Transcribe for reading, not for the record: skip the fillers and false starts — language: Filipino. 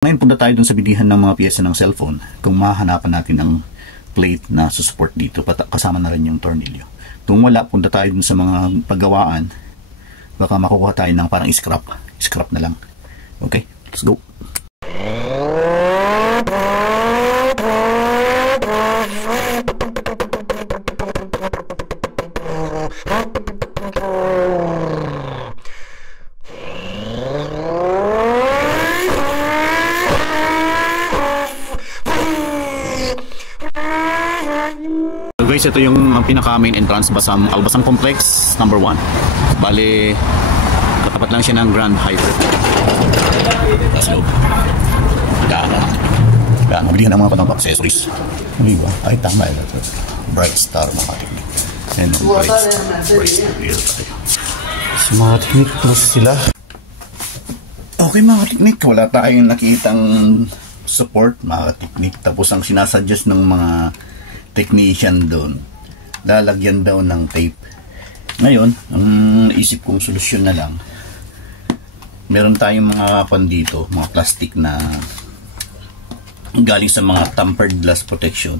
Ngayon punta tayo dun sa bilihan ng mga piyesa ng cellphone kung mahahanapan natin ng plate na susupport dito, kasama na rin yung tornilyo. Kung wala, punta tayo dun sa mga paggawaan, baka makukuha tayo ng parang scrap na lang. Okay, let's go. Guys, ito yung pinaka main entrance Albasan Complex number 1. Bale, katapat lang siya ng Grand Hyatt. Tapos loob. Gaan. Mabilihan ang mga patang accessories. Hindi ba? Ay, tama. Bright Star mga technique. Ayan, Bright Star. So, mga technique plus sila. Okay mga technique, wala tayong nakitang support mga technique. Tapos ang sinasuggest ng mga technician doon, lalagyan daw ng tape. Ngayon, ang naisip kong solusyon na lang, meron tayong mga dito, mga plastic na galing sa mga tempered glass protection.